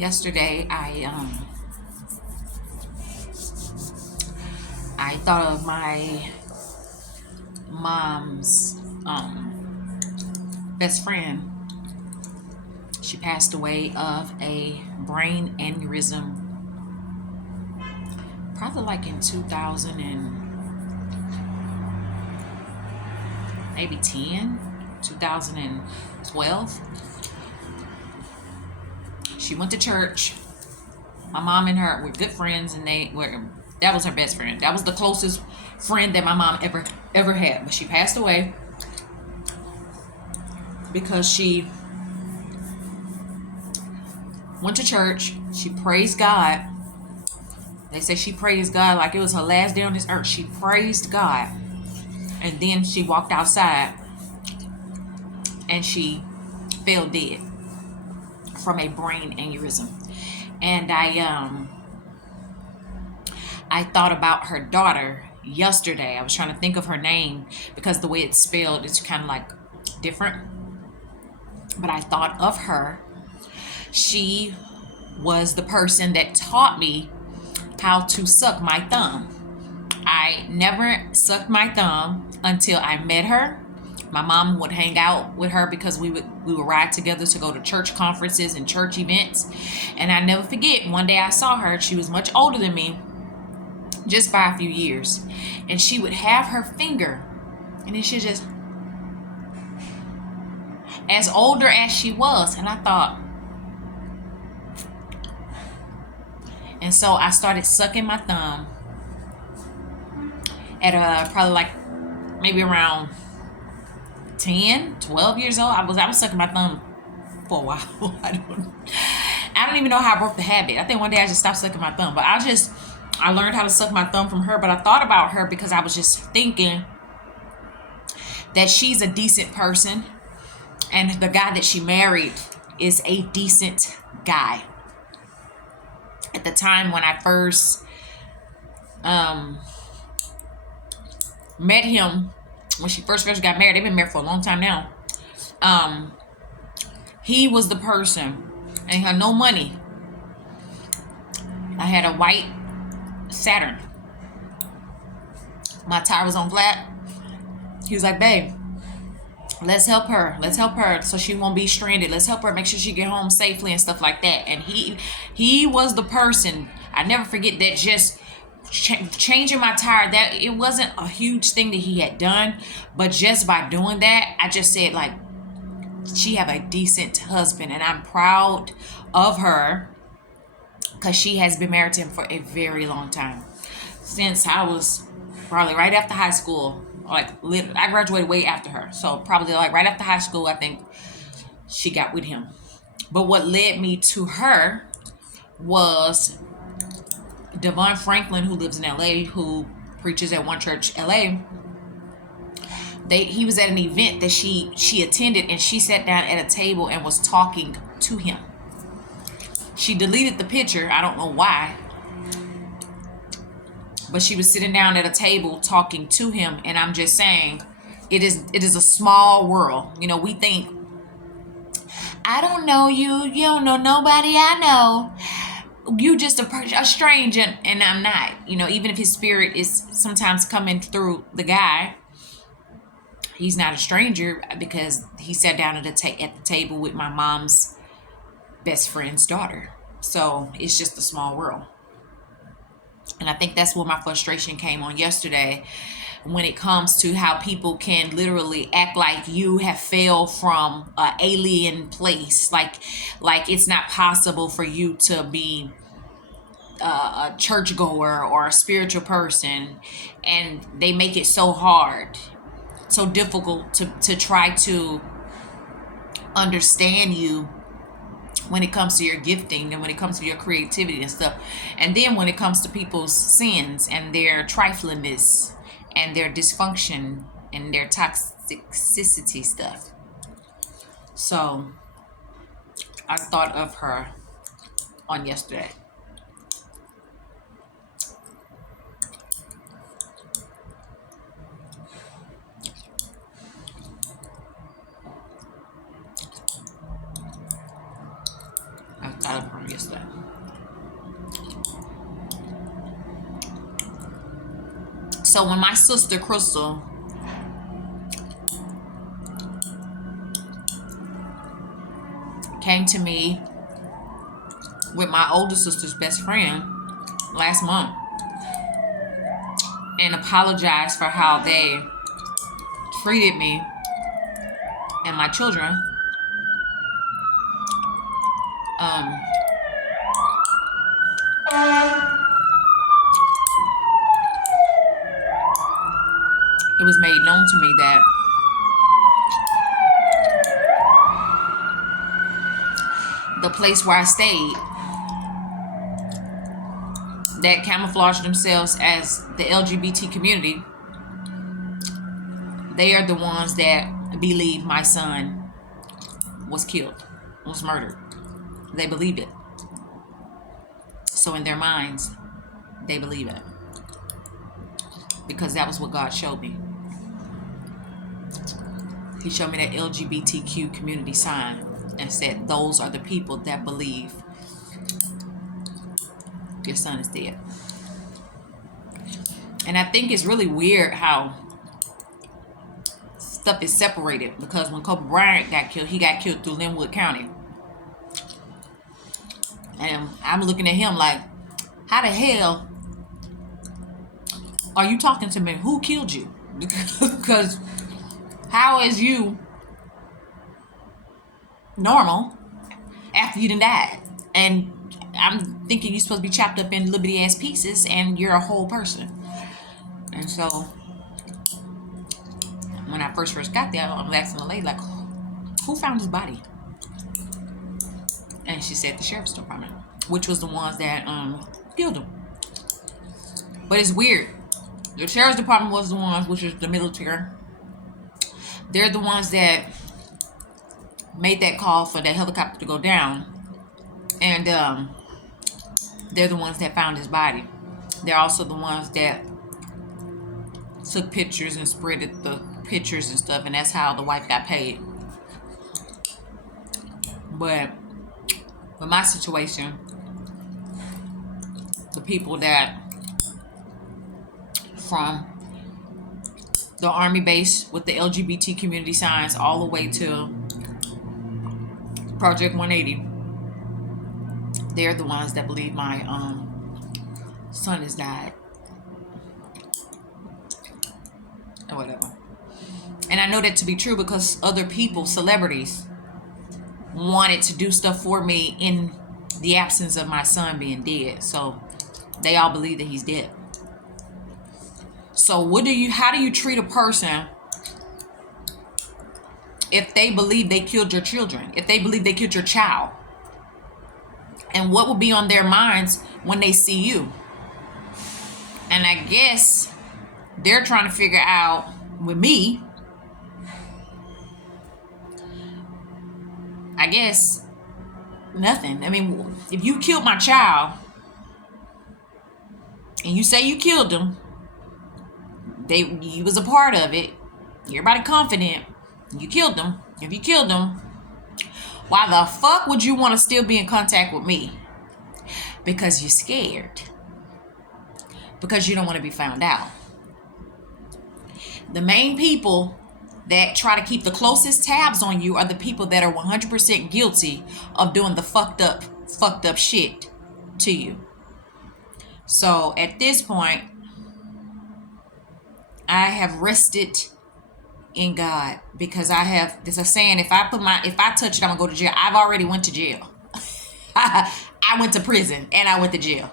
Yesterday I thought of my mom's best friend. She passed away of a brain aneurysm, probably like in 2000 and maybe 2012. She went to church. My mom and her were good friends, and that was her best friend. That was the closest friend that my mom ever had. But she passed away because she went to church. She praised God. They say she praised God like it was her last day on this earth. She praised God. And then she walked outside and she fell dead from a brain aneurysm. And I thought about her daughter yesterday. I was trying to think of her name because the way it's spelled, it's kind of like different. But I thought of her. She was the person that taught me how to suck my thumb. I never sucked my thumb until I met her. My mom would hang out with her because we would ride together to go to church conferences and church events. And I never forget, one day I saw her. She was much older than me, just by a few years. And she would have her finger, and then she just, as older as she was. And I thought, and so I started sucking my thumb at probably like maybe around 10, 12 years old. I was sucking my thumb for a while. I don't even know how I broke the habit. I think one day I just stopped sucking my thumb. But I learned how to suck my thumb from her. But I thought about her because I was just thinking that she's a decent person, and the guy that she married is a decent guy. At the time when I first met him, when she first got married, they've been married for a long time now. He was the person, and he had no money. I had a white Saturn. My tire was on flat. He was like, babe, let's help her so she won't be stranded. Let's help her make sure she get home safely and stuff like that. And he was the person. I never forget that. Just changing my tire, that it wasn't a huge thing that he had done, but just by doing that, I just said, like, she have a decent husband, and I'm proud of her because she has been married to him for a very long time, since I was probably right after high school. Like, I graduated way after her, so probably like right after high school, I think she got with him. But what led me to her was Devon Franklin, who lives in LA, who preaches at One Church LA. He was at an event that she attended, and she sat down at a table and was talking to him. She deleted the picture. I don't know why. But she was sitting down at a table talking to him, and I'm just saying, it is a small world. You know, we think, I don't know you. You don't know nobody I know. You just a stranger, and I'm not. You know, even if his spirit is sometimes coming through the guy, he's not a stranger because he sat down at the table with my mom's best friend's daughter. So it's just a small world. And I think that's where my frustration came on yesterday, when it comes to how people can literally act like you have failed from an alien place. Like it's not possible for you to be a churchgoer or a spiritual person, and they make it so hard, so difficult to try to understand you when it comes to your gifting and when it comes to your creativity and stuff. And then when it comes to people's sins and their triflingness and their dysfunction and their toxicity stuff. So I thought of her on yesterday. I thought of her yesterday. So when my sister Crystal came to me with my older sister's best friend last month and apologized for how they treated me and my children, it was made known to me that the place where I stayed, that camouflaged themselves as the LGBT community, they are the ones that believe my son was killed, was murdered. They believe it. So in their minds, they believe it. Because that was what God showed me. He showed me that LGBTQ community sign and said, those are the people that believe your son is dead. And I think it's really weird how stuff is separated, because when Kobe Bryant got killed, he got killed through Linwood County. And I'm looking at him like, how the hell are you talking to me? Who killed you? Because how is you normal after you done died? And I'm thinking you're supposed to be chopped up in liberty ass pieces and you're a whole person. And so when I first got there, I was asking the lady, like, who found his body? And she said the sheriff's department, which was the ones that killed him. But it's weird. The sheriff's department was the ones, which is the military. They're the ones that made that call for the helicopter to go down. And they're the ones that found his body. They're also the ones that took pictures and spreaded the pictures and stuff. And that's how the wife got paid. But with my situation, the people that from the army base with the LGBT community signs all the way to Project 180, they're the ones that believe my son has died or whatever. And I know that to be true because other people, celebrities, wanted to do stuff for me in the absence of my son being dead. So they all believe that he's dead. So how do you treat a person if they believe they killed your children, if they believe they killed your child? And what will be on their minds when they see you? And I guess they're trying to figure out with me, I guess nothing. I mean, if you killed my child and you say you killed him, you was a part of it, everybody confident, you killed them. If you killed them, why the fuck would you want to still be in contact with me? Because you're scared. Because you don't want to be found out. The main people that try to keep the closest tabs on you are the people that are 100% guilty of doing the fucked up shit to you. So at this point, I have rested in God, because there's a saying, if I touch it, I'm gonna go to jail. I've already went to jail. I went to prison and I went to jail.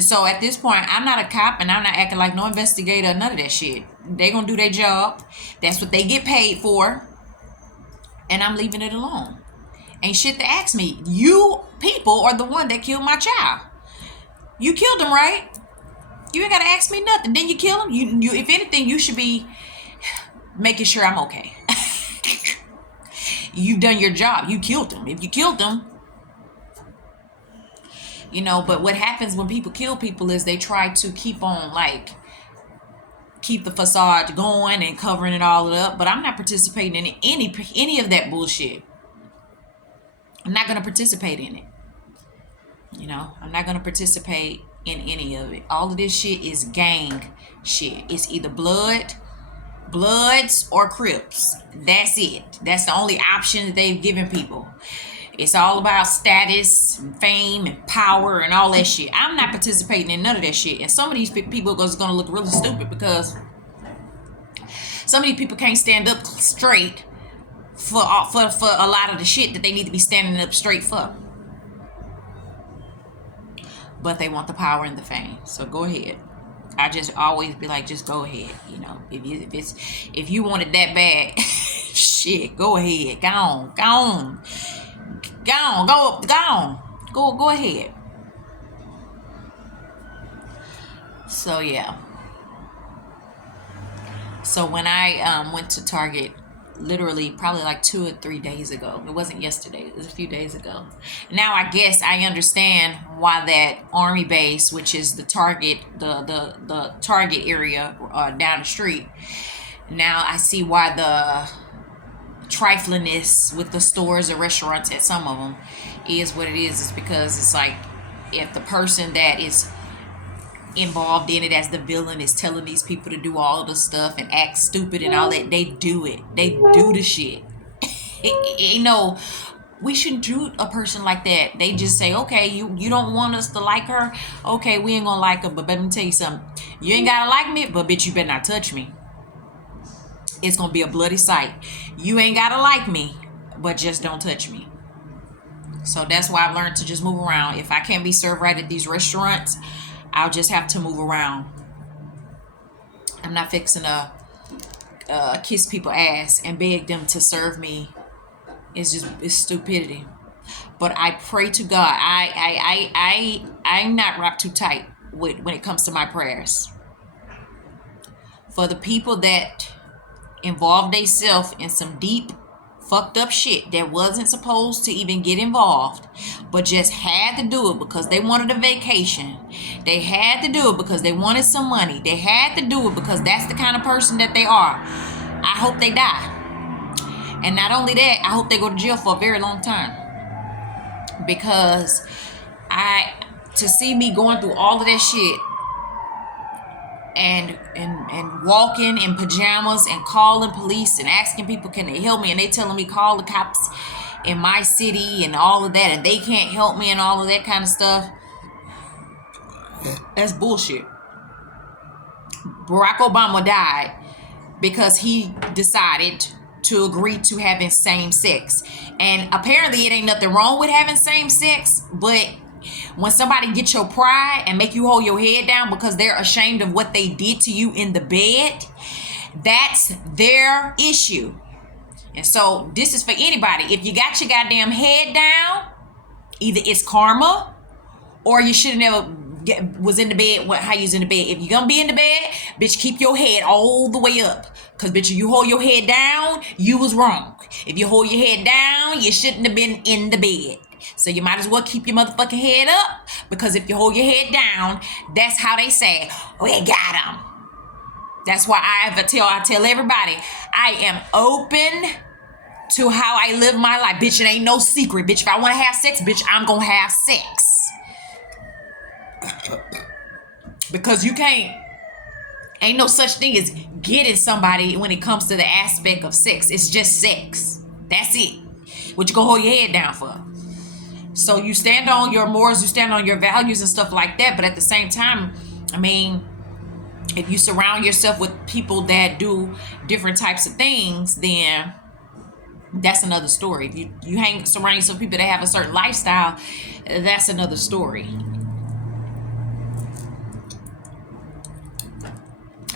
So at this point, I'm not a cop and I'm not acting like no investigator, none of that shit. They gonna do their job. That's what they get paid for. And I'm leaving it alone. Ain't shit to ask me. You people are the one that killed my child. You killed him, right? You ain't gotta ask me nothing. Then you kill him. You if anything, you should be making sure I'm okay. You've done your job. You killed him. If you killed him, but what happens when people kill people is they try to keep the facade going and covering it all up. But I'm not participating in any of that bullshit. I'm not going to participate in it. I'm not going to participate in any of it. All of this shit is gang shit. It's either Bloods or Crips. That's it. That's the only option that they've given people. It's all about status and fame and power and all that shit. I'm not participating in none of that shit. And some of these people are going to look really stupid because some of these people can't stand up straight for a lot of the shit that they need to be standing up straight for. But they want the power and the fame. So go ahead. I just always be like, just go ahead. You know, if you want it that bad, shit, go ahead. Go on. Go ahead. So yeah. So when I went to Target, literally probably like 2 or 3 days ago. It wasn't yesterday. It was a few days ago. Now I guess I understand why that army base, which is the Target, the Target area down the street. Now I see why the triflingness with the stores or restaurants at some of them is what it is. It's because it's like if the person that is involved in it as the villain is telling these people to do all of the stuff and act stupid and all that, they do it. They do the shit. You know, we shouldn't treat a person like that. They just say, okay, you don't want us to like her, okay, we ain't gonna like her, but let me tell you something, you ain't gotta like me, but bitch, you better not touch me. It's gonna be a bloody sight. You ain't gotta like me, but just don't touch me. So that's why I've learned to just move around. If I can't be served right at these restaurants, I'll just have to move around. I'm not fixing to kiss people ass and beg them to serve me. It's stupidity. But I pray to God. I'm not wrapped too tight when it comes to my prayers. For the people that involved themselves in some deep fucked up shit that wasn't supposed to even get involved, but just had to do it because they wanted a vacation. They had to do it because they wanted some money. They had to do it because that's the kind of person that they are. I hope they die. And not only that, I hope they go to jail for a very long time. Because to see me going through all of that shit and walking in pajamas and calling police and asking people can they help me, and they telling me call the cops in my city and all of that, and they can't help me and all of that kind of stuff, that's bullshit. Barack Obama died because he decided to agree to having same sex, and apparently it ain't nothing wrong with having same sex, but when somebody get your pride and make you hold your head down because they're ashamed of what they did to you in the bed, that's their issue. And so this is for anybody. If you got your goddamn head down, either it's karma or you should have never was in the bed. How you was in the bed? If you're gonna be in the bed, bitch, keep your head all the way up. Cause bitch, if you hold your head down, you was wrong. If you hold your head down, you shouldn't have been in the bed. So you might as well keep your motherfucking head up, because if you hold your head down, that's how they say, we got him. That's why I tell everybody, I am open to how I live my life. Bitch, it ain't no secret. Bitch, if I want to have sex, bitch, I'm going to have sex. Because you ain't no such thing as getting somebody when it comes to the aspect of sex. It's just sex. That's it. What you gonna hold your head down for? So you stand on your morals, you stand on your values and stuff like that. But at the same time, I mean, if you surround yourself with people that do different types of things, then that's another story. If you surround yourself with people that have a certain lifestyle, that's another story.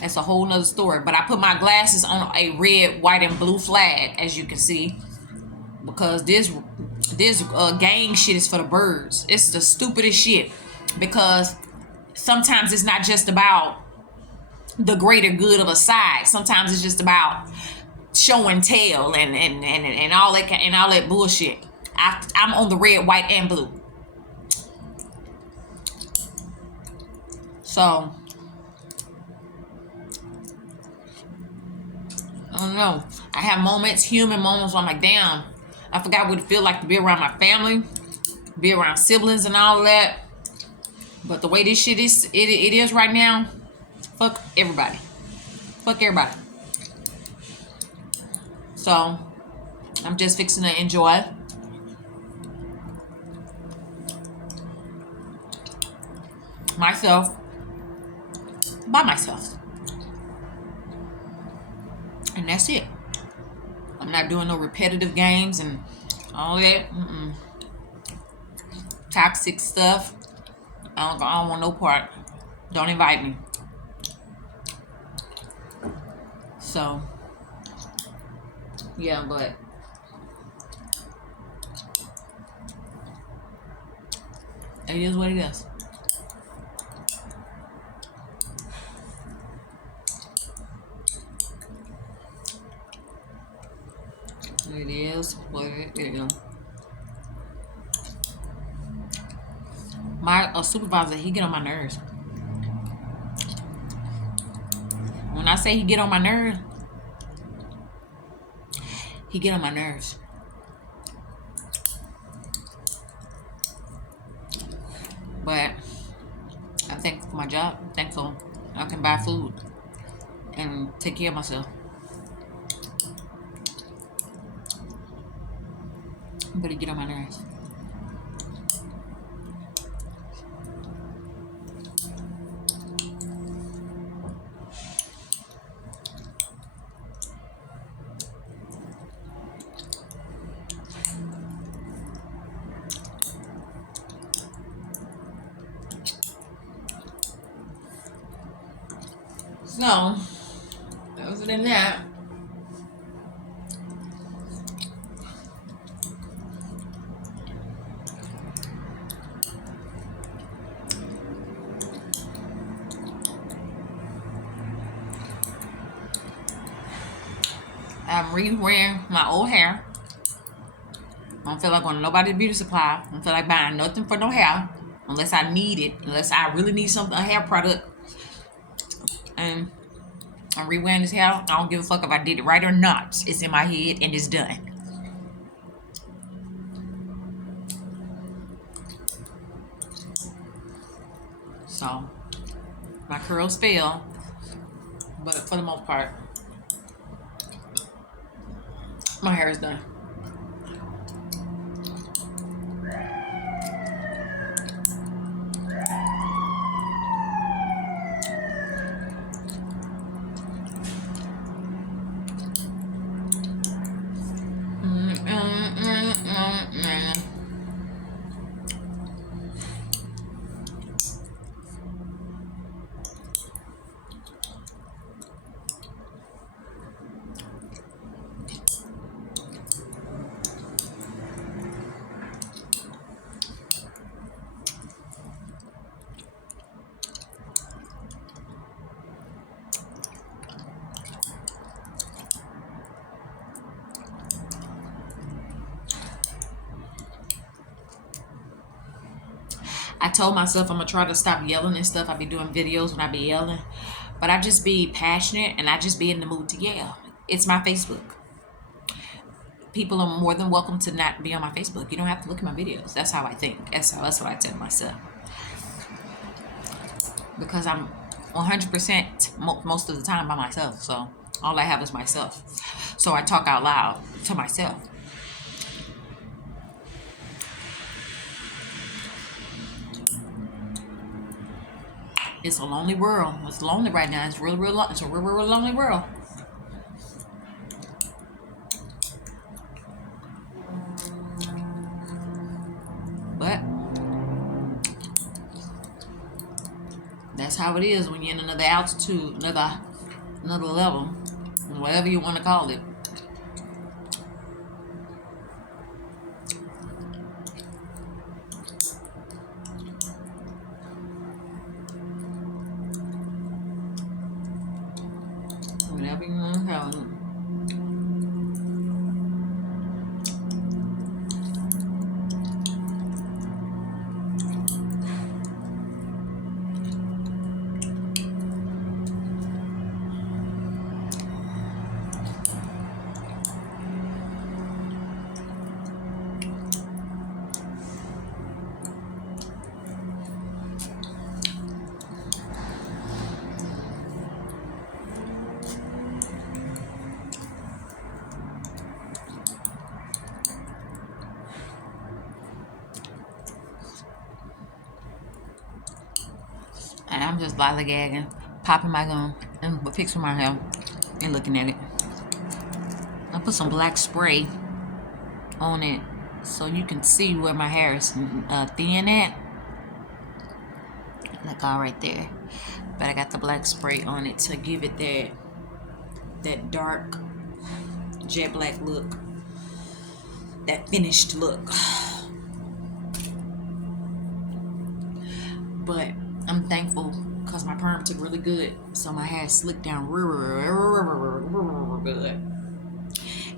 That's a whole nother story. But I put my glasses on a red, white, and blue flag, as you can see, because this gang shit is for the birds. It's the stupidest shit, because sometimes it's not just about the greater good of a side. Sometimes it's just about show and tell and all that bullshit. I'm on the red, white, and blue. So I don't know. I have moments, human moments, where I'm like, damn, I forgot what it feel like to be around my family, be around siblings and all of that. But the way this shit is, it is right now, fuck everybody. Fuck everybody. So I'm just fixing to enjoy myself by myself. And that's it. I'm not doing no repetitive games and all that. Toxic stuff. I don't want no part. Don't invite me. So, yeah, but it is what it is. It is what it is. My supervisor, he get on my nerves. When I say he get on my nerves, he get on my nerves. But I'm thankful for my job. I'm thankful I can buy food and take care of myself. But he get on my nerves. So, other than that, I'm re-wearing my old hair. I don't feel like going to nobody's beauty supply. I don't feel like buying nothing for no hair unless I need it, unless I really need something, a hair product. And I'm re-wearing this hair. I don't give a fuck if I did it right or not. It's in my head and it's done. So my curls fell, but for the most part, my hair is done. I told myself I'm gonna try to stop yelling and stuff. I be doing videos when I be yelling, but I just be passionate and I just be in the mood to yell. It's my Facebook. People are more than welcome to not be on my Facebook. You don't have to look at my videos. That's how I think. That's what I tell myself. Because I'm 100% most of the time by myself. So all I have is myself. So I talk out loud to myself. It's a lonely world. It's lonely right now. It's real, it's a real lonely world. But that's how it is when you're in another altitude, another level, whatever you want to call it. Whatever you want to call it. I'm just lollygagging, popping my gum, and fixing my hair, and looking at it. I put some black spray on it so you can see where my hair is thin at. Like all right there. But I got the black spray on it to give it that dark jet black look, that finished look. But I'm thankful because my perm took really good, so my hair slicked down real good.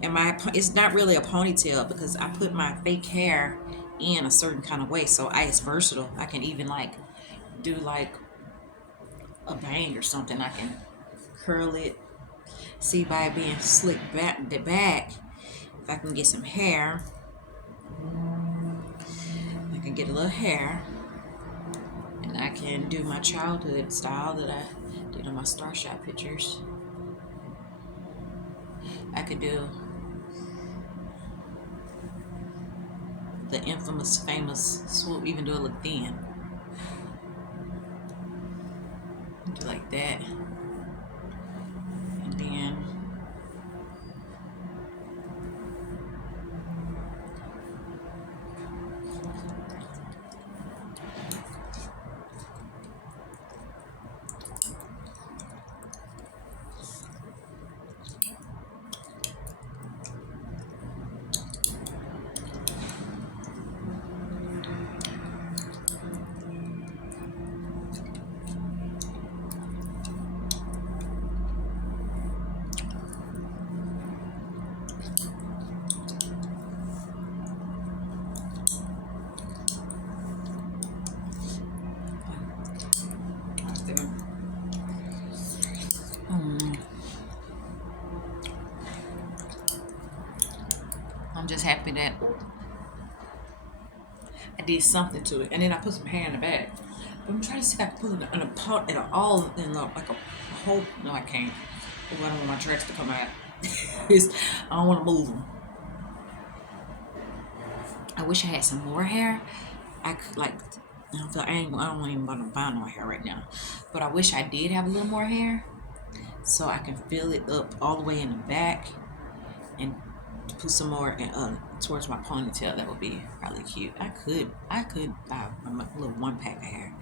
And it's not really a ponytail because I put my fake hair in a certain kind of way, so it's versatile. I can even like do like a bang or something. I can curl it. See, by being slicked back the back, if I can get some hair, I can get a little hair, and I can do my childhood style that I did on my Starshot pictures. I could do the infamous, famous swoop, even do it look thin. Do like that. And then I'm just happy that I did something to it, and then I put some hair in the back. But I'm trying to see if I can put it in a pot at all in like a whole. No, I can't. I don't want my dreads to come out. I don't want to move them. I wish I had some more hair. I could like. I don't even want to buy no hair right now. But I wish I did have a little more hair, so I can fill it up all the way in the back and put some more towards my ponytail. That would be probably cute. I could buy a little 1-pack of hair,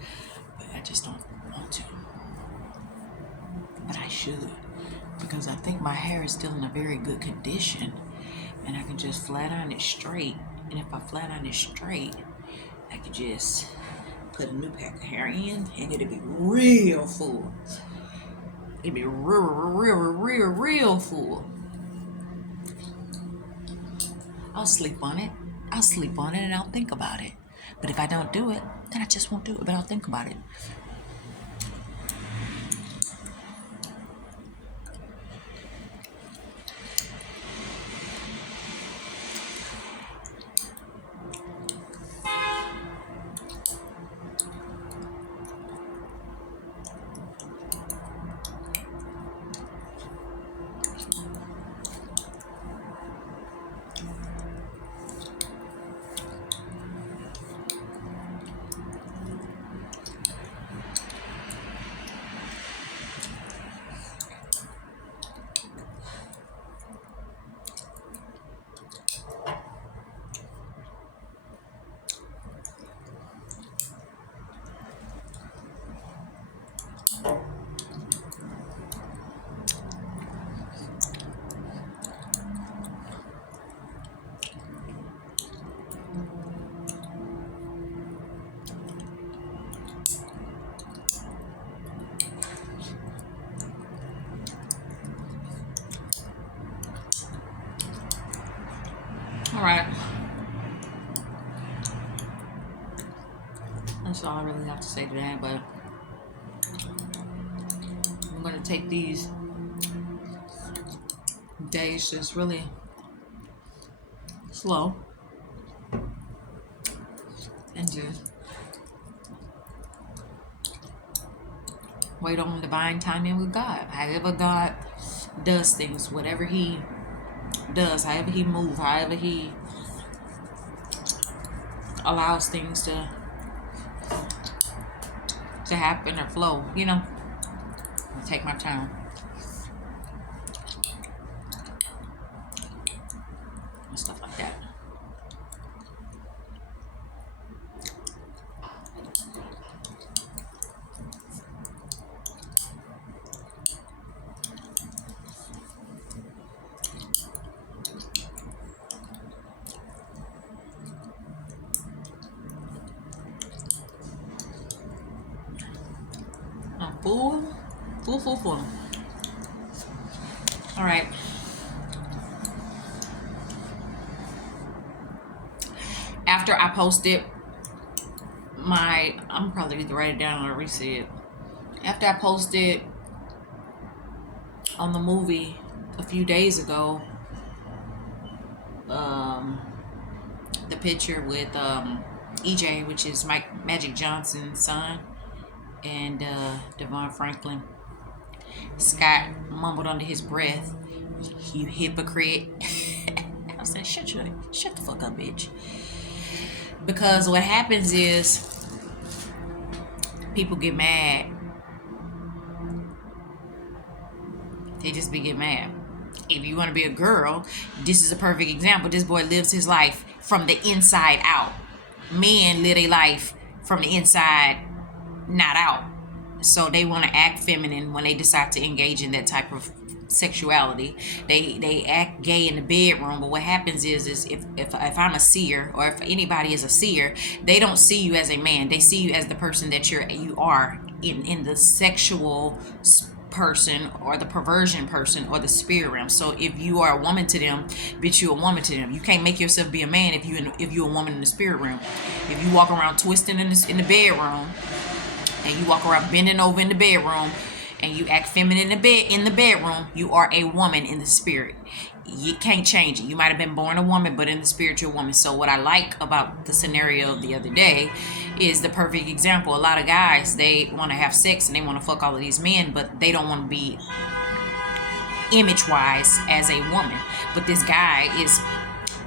but I just don't want to. But I should, because I think my hair is still in a very good condition, and I can just flat iron it straight. And if I flat iron it straight, I could just put a new pack of hair in, and it'd be real full. It'd be real full. I'll sleep on it. And I'll think about it. But if I don't do it, then I just won't do it. But I'll think about it. Alright. That's all I really have to say today, but I'm going to take these days just really slow and just wait on divine timing with God. However God does things, whatever He does, however He moves, however He allows things to to happen or flow, you know. I'll take my time. And stuff like that. I'm full. Full. All right. After I posted I'm probably need to write it down or reset it. After I posted on the movie a few days ago, the picture with EJ, which is Mike Magic Johnson's son, and Devon Franklin, Scott mumbled under his breath, "You hypocrite." I said, shut the fuck up, bitch. Because what happens is people get mad. They just get mad. If you want to be a girl, this is a perfect example. This boy lives his life from the inside out. Men live a life from the inside, not out. So they want to act feminine when they decide to engage in that type of sexuality. They act gay in the bedroom, but what happens is if I'm a seer, or if anybody is a seer, they don't see you as a man. They see you as the person that you are in the sexual person, or the perversion person, or the spirit realm. So if you are a woman to them, bitch, you a woman to them. You can't make yourself be a man if you a woman in the spirit realm. If you walk around twisting in the bedroom, and you walk around bending over in the bedroom, and you act feminine in the bedroom, you are a woman in the spirit. You can't change it. You might have been born a woman, but in the spirit you're a woman. So what I like about the scenario the other day is the perfect example. A lot of guys, they want to have sex and they want to fuck all of these men, but they don't want to be image-wise as a woman. But this guy is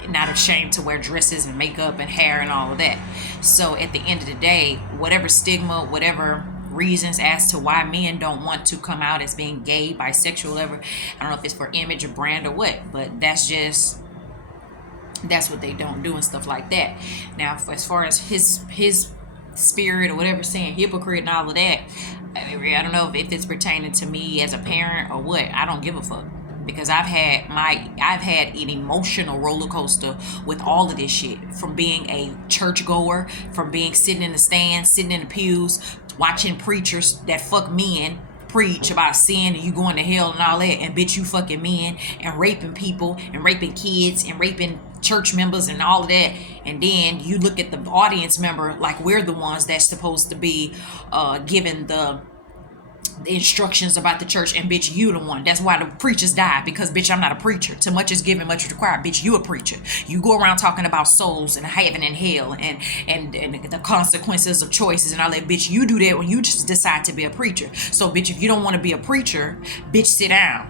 not ashamed to wear dresses and makeup and hair and all of that. So at the end of the day, whatever stigma, whatever reasons as to why men don't want to come out as being gay, bisexual, whatever, I don't know if it's for image or brand or what, but that's what they don't do and stuff like that. Now, as far as his spirit or whatever, saying hypocrite and all of that, I don't know if it's pertaining to me as a parent or what. I don't give a fuck. Because I've had an emotional roller coaster with all of this shit, from being a churchgoer, from being sitting in the stands, sitting in the pews, watching preachers that fuck men preach about sin and you going to hell and all that, and bitch, you fucking men and raping people and raping kids and raping church members and all of that. And then you look at the audience member like we're the ones that's supposed to be given the instructions about the church, and bitch, you the one. That's why the preachers die, because bitch, I'm not a preacher. Too much is given, much is required. Bitch, you a preacher. You go around talking about souls and heaven and hell and the consequences of choices and all that. Bitch, you do that when you just decide to be a preacher. So bitch, if you don't want to be a preacher, bitch, sit down.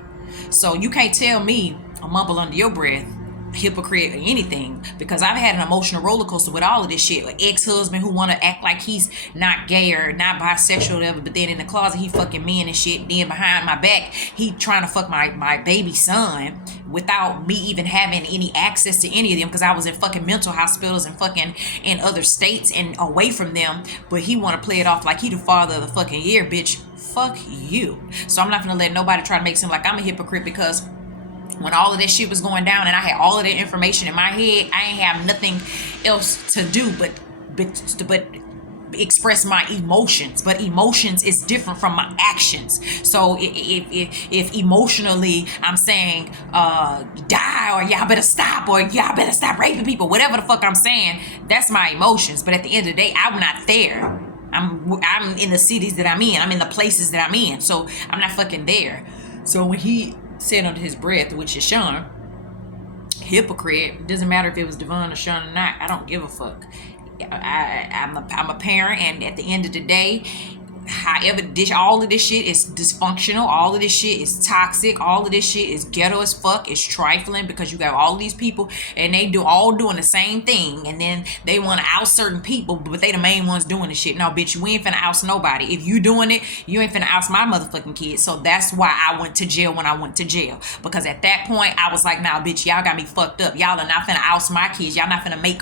So you can't tell me a mumble under your breath, hypocrite or anything, because I've had an emotional roller coaster with all of this shit. Like ex-husband who want to act like he's not gay or not bisexual or whatever, but then in the closet he fucking men and shit. Then behind my back he trying to fuck my baby son without me even having any access to any of them, because I was in fucking mental hospitals and fucking in other states and away from them. But he want to play it off like he the father of the fucking year. Bitch, fuck you. So I'm not gonna let nobody try to make it seem like I'm a hypocrite, because when all of that shit was going down and I had all of that information in my head, I ain't have nothing else to do but express my emotions. But emotions is different from my actions. So if emotionally I'm saying die, or y'all better stop, or y'all better stop raping people, whatever the fuck I'm saying, that's my emotions. But at the end of the day, I'm not there. I'm in the cities that I'm in. I'm in the places that I'm in. So I'm not fucking there. So when he said under his breath, which is Sean, hypocrite, doesn't matter if it was Devon or Sean or not, I don't give a fuck. I'm a parent, and at the end of the day, however, all of this shit is dysfunctional. All of this shit is toxic. All of this shit is ghetto as fuck. It's trifling because you got all these people and they doing the same thing, and then they want to oust certain people, but they the main ones doing the shit. No, bitch, we ain't finna oust nobody. If you doing it, you ain't finna oust my motherfucking kids. So that's why I went to jail when I went to jail, because at that point I was like, nah, bitch, y'all got me fucked up. Y'all are not finna oust my kids. Y'all not finna make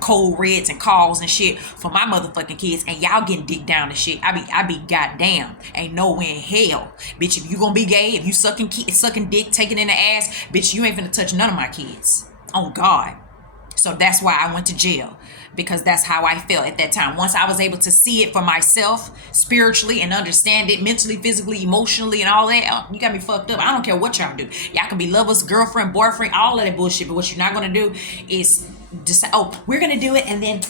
cold reds and calls and shit for my motherfucking kids, and y'all getting dick down and shit. I be goddamn. Ain't no way in hell, bitch. If you gonna be gay, if you sucking dick, taking in the ass, bitch, you ain't finna touch none of my kids. On God. So that's why I went to jail, because that's how I felt at that time. Once I was able to see it for myself spiritually and understand it mentally, physically, emotionally, and all that, you got me fucked up. I don't care what y'all do. Y'all can be lovers, girlfriend, boyfriend, all of that bullshit. But what you're not gonna do is decide, oh, we're gonna do it, and then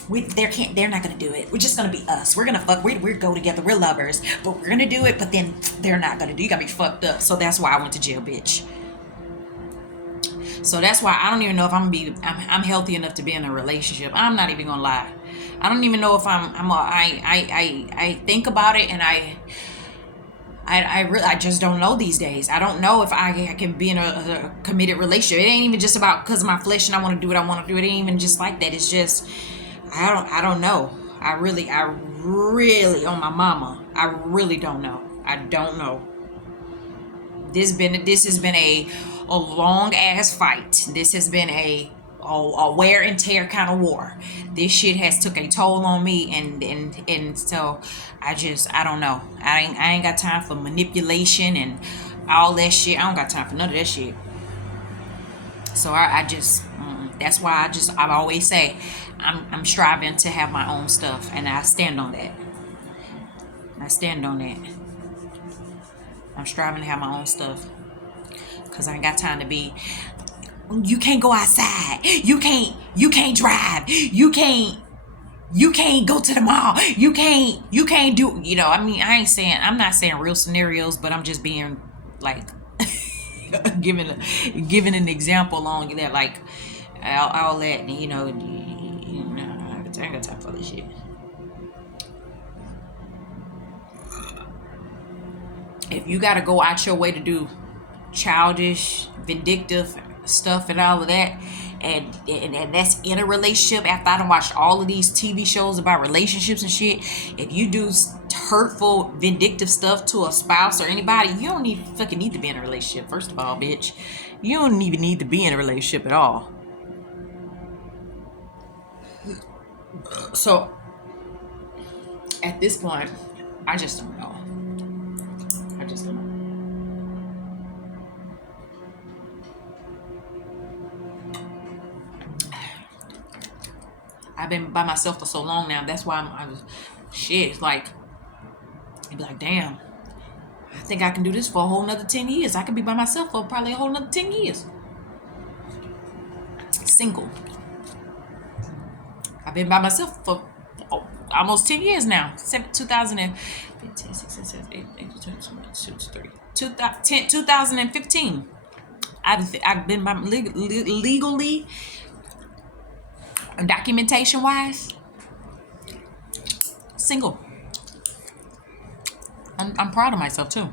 they're not gonna do it. We're just gonna be us. We're gonna fuck. We go together. We're lovers, but we're gonna do it. But then they're not gonna do. You got me fucked up. So that's why I went to jail, bitch. So that's why I don't even know if I'm healthy enough to be in a relationship. I'm not even gonna lie. I don't even know if I think about it, and I just don't know these days. I don't know if I can be in a committed relationship. It ain't even just about because of my flesh and I want to do what I want to do. It ain't even just like that. It's just I don't know. I really on my mama, I really don't know. I don't know. This has been a long ass fight. This has been a wear and tear kind of war. This shit has took a toll on me, and so I don't know. I ain't got time for manipulation and all that shit. I don't got time for none of that shit. So I just that's why I always say I'm striving to have my own stuff, and I stand on that. I'm striving to have my own stuff, because I ain't got time to be, you can't go outside, you can't drive, you can't go to the mall, you can't do, I'm not saying real scenarios, but I'm just being like giving an example on that, like all that, I ain't got time for this shit. If you got to go out your way to do childish, vindictive stuff and all of that, and that's in a relationship, after I done watched all of these TV shows about relationships and shit, if you do hurtful, vindictive stuff to a spouse or anybody, you don't fucking need to be in a relationship. First of all, bitch, you don't even need to be in a relationship at all. So at this point, I just don't know. I've been by myself for so long now. That's why it's like, you'd be like, damn, I think I can do this for a whole nother 10 years. I could be by myself for probably a whole nother 10 years. Single. I've been by myself for almost 10 years now. 2015. I've been by legally, documentation wise, single. I'm proud of myself too.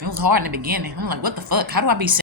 It was hard in the beginning. I'm like, what the fuck? How do I be single?